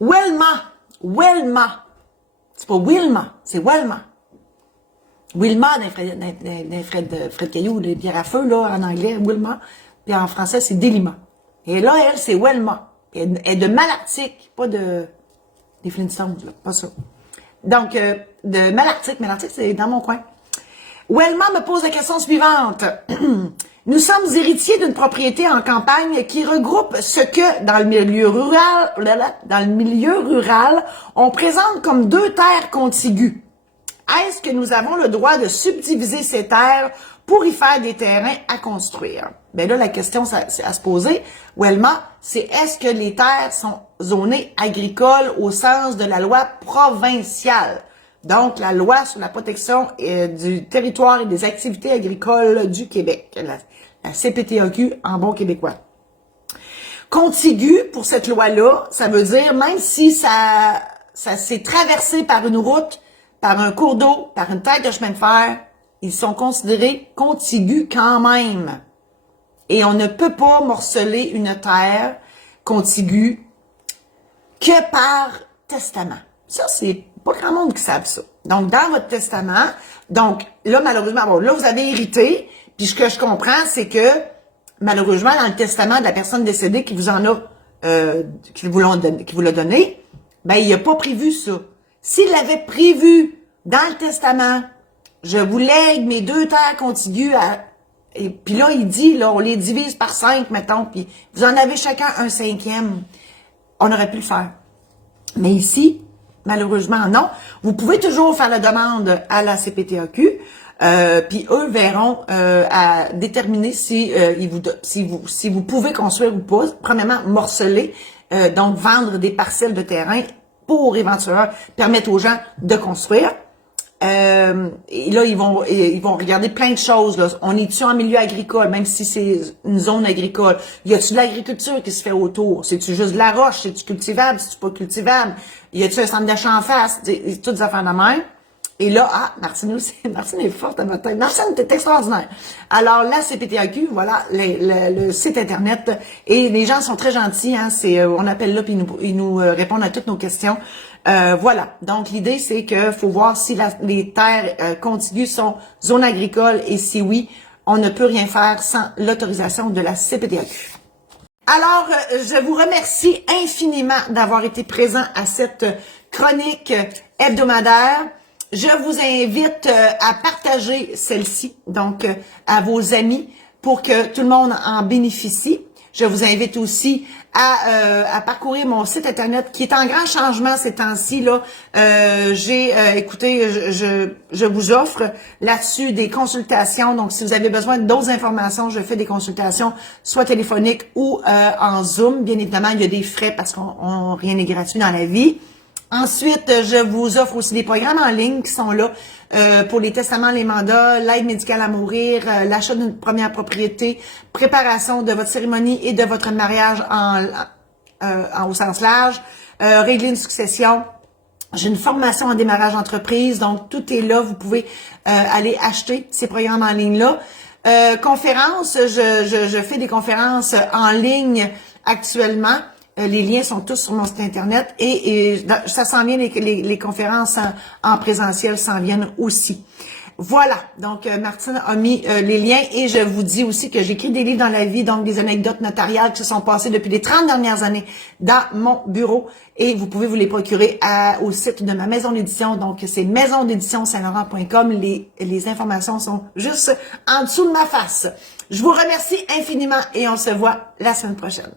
Welma. C'est pas Wilma, c'est Welma. Wilma dans Fred Caillou, les pierres à feu, là, en anglais, Wilma. Puis en français, c'est Delima. Et là, elle, c'est Welma. Elle est de Malartic, pas de des Flintstones, là, pas ça. Donc, de Malartic. Malartic, c'est dans mon coin. Welma me pose la question suivante. Nous sommes héritiers d'une propriété en campagne qui regroupe ce que, dans le milieu rural, on présente comme 2 terres contiguës. Est-ce que nous avons le droit de subdiviser ces terres pour y faire des terrains à construire? Ben là, la question c'est à se poser, Welma, c'est est-ce que les terres sont zonées agricoles au sens de la loi provinciale? Donc, la loi sur la protection du territoire et des activités agricoles du Québec, la CPTAQ en bon québécois. Contigu, pour cette loi-là, ça veut dire, même si ça s'est traversé par une route, par un cours d'eau, par une tête de chemin de fer, ils sont considérés contigus quand même. Et on ne peut pas morceler une terre contiguë que par testament. Ça, c'est pas grand monde qui savent ça. Donc, dans votre testament, donc, là, malheureusement, bon, là, vous avez hérité, puis ce que je comprends, c'est que, malheureusement, dans le testament de la personne décédée qui vous en a, qui vous l'a donné, ben, il n'a pas prévu ça. S'il l'avait prévu dans le testament, je vous lègue mes 2 terres contiguës et puis là, il dit, là, on les divise par 5, mettons, puis vous en avez chacun un 5e. On aurait pu le faire. Mais ici, malheureusement, non. Vous pouvez toujours faire la demande à la CPTAQ, puis eux verront à déterminer si vous pouvez construire ou pas. Premièrement, morceler, donc vendre des parcelles de terrain pour éventuellement permettre aux gens de construire. Et là, ils vont regarder plein de choses. Là. On est-tu en milieu agricole, même si c'est une zone agricole? Y a-tu de l'agriculture qui se fait autour? C'est-tu juste de la roche? C'est-tu cultivable? C'est-tu pas cultivable? Y a-tu un centre d'achat en face? Toutes des affaires de même. Et là, Martine aussi, Martine est forte à ma tête. Martine, t'es extraordinaire. Alors, la CPTAQ, voilà, le site Internet. Et les gens sont très gentils, hein. On appelle là, puis ils nous répondent à toutes nos questions. Voilà. Donc, l'idée, c'est que faut voir si les terres contiguës sont zones agricoles et si oui, on ne peut rien faire sans l'autorisation de la CPTAQ. Alors, je vous remercie infiniment d'avoir été présent à cette chronique hebdomadaire. Je vous invite à partager celle-ci, donc à vos amis, pour que tout le monde en bénéficie. Je vous invite aussi à parcourir mon site Internet qui est en grand changement ces temps-ci. Là, écoutez, je vous offre là-dessus des consultations. Donc, si vous avez besoin d'autres informations, je fais des consultations, soit téléphoniques ou en Zoom. Bien évidemment, il y a des frais parce qu'on rien n'est gratuit dans la vie. Ensuite, je vous offre aussi des programmes en ligne qui sont là pour les testaments, les mandats, l'aide médicale à mourir, l'achat d'une première propriété, préparation de votre cérémonie et de votre mariage au sens large, régler une succession. J'ai une formation en démarrage d'entreprise, donc tout est là. Vous pouvez aller acheter ces programmes en ligne-là. Conférences, je fais des conférences en ligne actuellement. Les liens sont tous sur mon site Internet et ça s'en vient, les conférences en présentiel s'en viennent aussi. Voilà, donc Martine a mis les liens et je vous dis aussi que j'écris des livres dans la vie, donc des anecdotes notariales qui se sont passées depuis les 30 dernières années dans mon bureau et vous pouvez vous les procurer au site de ma maison d'édition, donc c'est maisondéditionsaint-laurent.com. Les informations sont juste en dessous de ma face. Je vous remercie infiniment et on se voit la semaine prochaine.